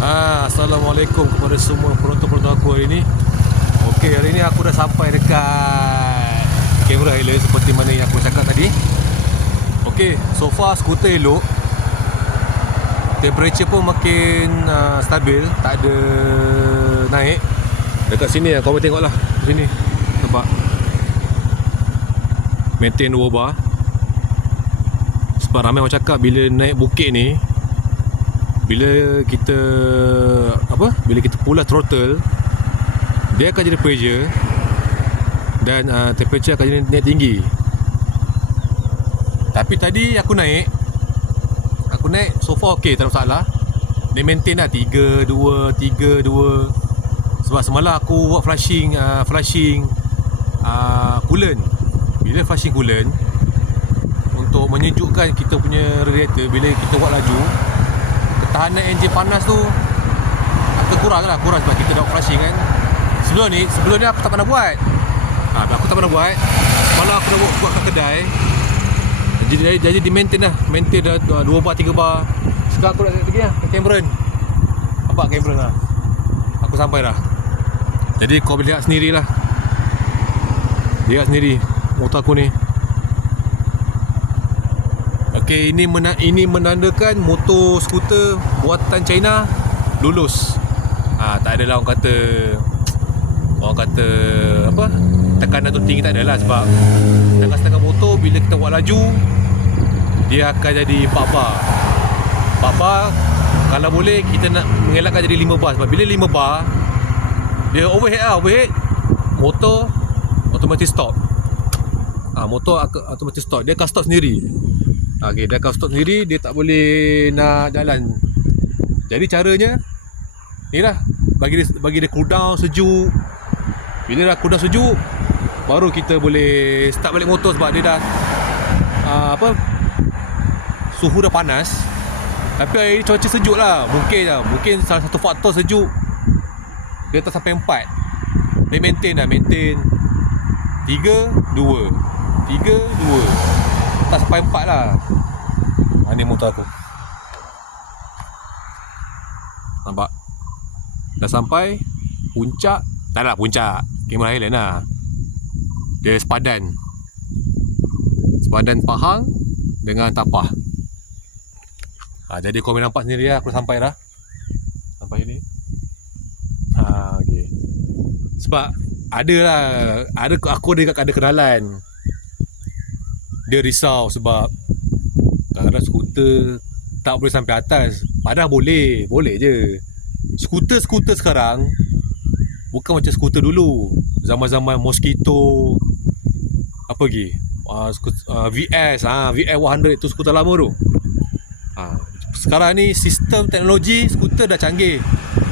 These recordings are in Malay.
Assalamualaikum kepada semua penonton-penonton aku hari ni. Okey, hari ni aku dah sampai dekat Cameron Highlands seperti mana yang aku cakap tadi. Okey, so far skuter elok. Temperature pun makin stabil, tak ada naik. Dekat sini kau boleh tengok lah. Sini, nampak? Maintain 2 bar. Sebab ramai orang cakap bila naik bukit ni, bila kita pulas throttle, dia akan jadi pressure dan temperature akan jadi naik tinggi. Tapi tadi aku naik so far okey, tak ada masalah. Dia maintain lah 3-2. Sebab semalam aku buat flushing coolant. Bila flushing coolant untuk menyejukkan kita punya radiator, bila kita buat laju, ketahanan enjin panas tu akan kurang sebab kita dah flushing kan. Sebelum ni aku tak pernah buat. Semalam aku dah buat kat kedai. Jadi di maintain dah 2 bar 3 bar. Sekarang aku nak pergi lah ke Cameron. Nampak Cameron lah. Aku sampai dah. Jadi kau boleh lihat sendiri lah. Lihat sendiri motor aku ni. Okey, ini menandakan motor skuter buatan China lulus. Tak ada lah orang kata apa, tekanan tu tinggi, tak ada lah. Sebab setengah-setengah motor bila kita buat laju, dia akan jadi 4 bar. 4 bar, kalau boleh kita nak mengelakkan jadi 5 bar. Sebab bila 5 bar, dia overhead, motor automatic stop. Motor automatic stop. Dia akan stop sendiri. Okey, dia akan stop sendiri. Dia tak boleh nak jalan. Jadi caranya ni lah, bagi dia cool down sejuk. Bila dah cool down sejuk, baru kita boleh start balik motor. Sebab dia dah suhu dah panas. Tapi hari ni cuaca sejuk lah. Mungkin salah satu faktor sejuk, dia tak sampai 4. Dia maintain 3-2. Tak sampai 4 lah. Ni motor aku. Nampak? Dah sampai puncak. Tak lah puncak Cameron Highlands lah. Dia sepadan Pahang dengan Tapah. Jadi kau boleh nampak sendiri lah. Aku sampai dah. Sampai sini. Okay. Sebab aku ada kenalan. Dia risau sebab kadang-kadang skuter tak boleh sampai atas. Padahal boleh je. Skuter sekarang bukan macam skuter dulu. Zaman-zaman Mosquito, apa lagi, VS 100, itu skuter lama tu. Sekarang ni sistem teknologi skuter dah canggih.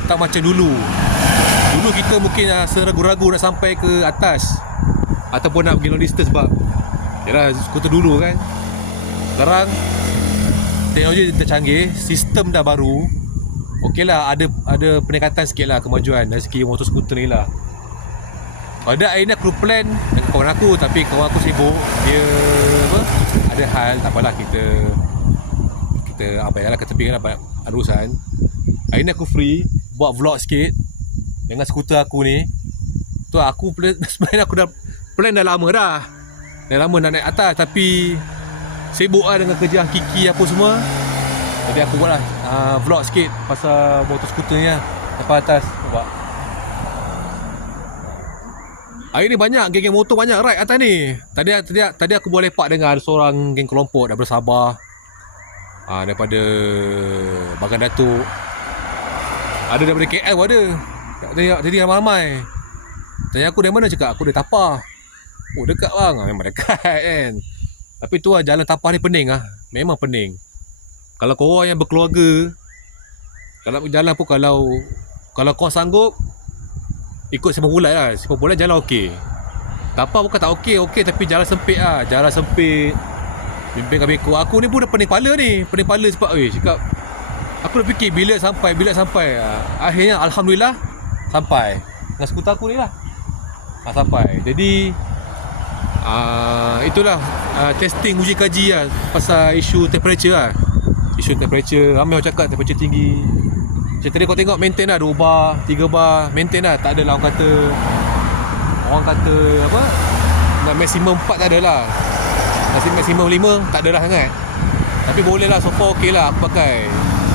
Tak macam dulu. Dulu kita mungkin seragu-ragu nak sampai ke atas ataupun nak pergi long distance sebab yalah skuter dulu kan. Sekarang teknologi dah canggih, sistem dah baru. Okeylah, ada peningkatan sikit lah, kemajuan dari segi motor skuter ni lah. Pada hari ni aku plan dengan kawan aku, tapi kawan aku sibuk. Dia ada hal, tak apalah, kita abaikanlah, ketepikan lah, ada urusan. Hari ni aku free buat vlog sikit dengan skuter aku ni. Tu aku plan, sebenarnya aku dah plan dah lama nak naik atas, tapi sibuk lah dengan kerja hakiki apa semua. Jadi aku buat lah vlog sikit pasal motor skuter ni lah, sampai atas. Nampak? Hari ni banyak geng-geng motor, banyak ride atas ni. Tadi aku buat lepak dengan ada seorang geng kelompok daripada Sabah, daripada Bagan Datuk, ada daripada KL pun ada. Jadi ramai-ramai. Tanya aku dari mana, cakap aku dari Tapah. Oh, dekat bang. Memang dekat kan. Tapi tu lah, jalan Tapah ni pening lah. Memang pening. Kalau korang yang berkeluarga, kalau jalan pun, kalau kau sanggup ikut Simpang Pulat lah. Simpang Pulat jalan okey. Tapah bukan tak okey, tapi jalan sempit lah. Jalan sempit, bimbing-bimbing. Aku ni pun dah pening kepala sebab cakap, aku dah fikir bila sampai. Akhirnya alhamdulillah sampai dengan skuter aku ni lah. Sampai. Jadi itulah testing, uji kaji lah pasal isu temperature lah. Ramai orang cakap temperature tinggi, Macam tadi kau tengok maintain lah 2 bar, 3 bar, maintain lah. Tak adalah orang kata apa, nak maksimum 4 tak adalah. Maksimum 5 tak adalah sangat. Tapi boleh lah, so far okey lah aku pakai.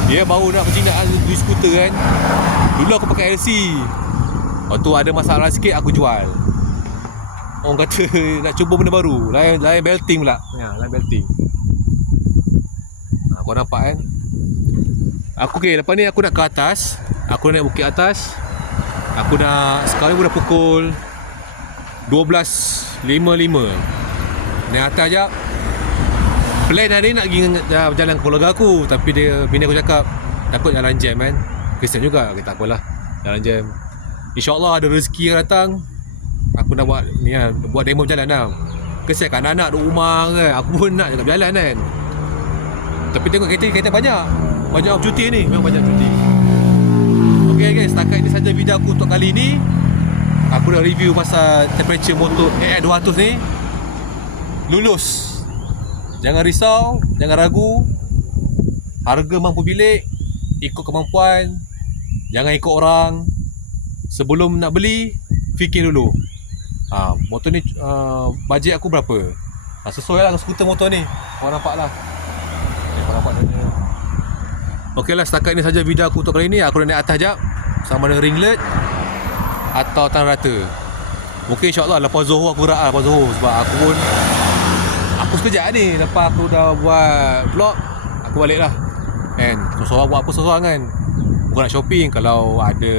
Dia baru nak perjinaan di skuter kan. Dulu aku pakai LC. Lepas tu ada masalah sikit aku jual. Orang kata nak cuba benda baru. Lain belting pula. Ya, lain belting. Kau nampak kan? Aku okey, lepas ni aku nak ke atas. Aku nak naik bukit atas. Sekarang dah pukul 12.55. Naik atas jap. Plan hari ni nak pergi berjalan ke keluarga aku. Tapi bini aku cakap takut jalan jam kan. Kristian juga, tak apalah, jalan jam. InsyaAllah ada rezeki yang datang. Aku nak buat ni kan, buat demo berjalan lah. Kesian kan anak duduk rumah kan. Aku pun nak cakap berjalan kan. Tapi tengok kereta banyak cuti ni, memang banyak cuti. Okay guys, setakat ini saja video aku untuk kali ni. Aku dah review pasal temperature motor AX200 ni. Lulus. Jangan risau, jangan ragu. Harga mampu bilik, ikut kemampuan. Jangan ikut orang. Sebelum nak beli, fikir dulu. Motor ni bajet aku berapa? Sesuai lah dengan skuter motor ni. Kau nampak lah. Kau nampak dia. Okey lah, setakat ni saja video aku untuk kali ni. Aku dah naik atas jap, sama ada ringlet atau tanah rata. Mungkin insyaAllah lepas Zohor aku gerak lah, lepas Zohor. Sebab aku sekejap ni lepas aku dah buat vlog, aku balik lah kan. Seorang buat apa seorang kan. Bukan nak shopping. Kalau ada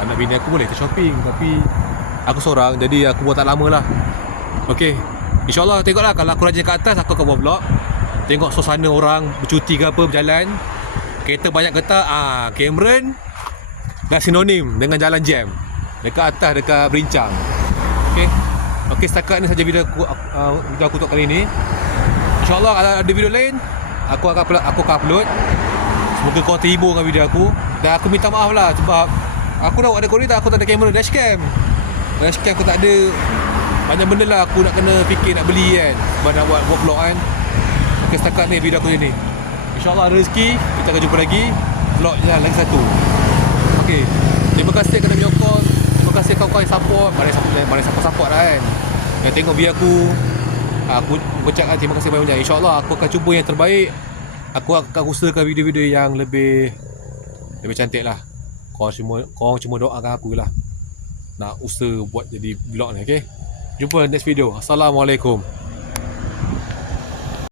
anak bini aku boleh kita shopping. Tapi aku seorang, jadi aku buat tak lama lah. Okay, InsyaAllah tengoklah. Kalau aku rajin kat atas, aku akan buat vlog. Tengok suasana orang bercuti ke apa, berjalan. Kereta banyak ke tak. Cameron dah sinonim dengan jalan jam dekat atas, dekat Berincang. Okay, setakat ni saja video aku untuk kali ni. InsyaAllah kalau ada video lain, aku akan upload. Semoga kau terhibur dengan video aku. Dan aku minta maaf lah sebab aku nak buat rekod ni, aku tak ada kamera dashcam. Dashcam aku tak ada. Banyak benda lah aku nak kena fikir nak beli kan, sebab nak buat vlog kan. Okay, setakat ni video aku ni. InsyaAllah ada rezeki, kita akan jumpa lagi. Vlog je lagi satu. Okay, terima kasih kerana menyokong. Terima kasih kawan-kawan yang support. Mari support lah kan. Yang tengok video aku ucapkan terima kasih banyak-banyak. InsyaAllah aku akan cuba yang terbaik. Aku akan usahakan video-video yang lebih cantik lah. Korang cuma doakan aku lah, nak usaha buat jadi vlog ni. Okay, jumpa next video. Assalamualaikum.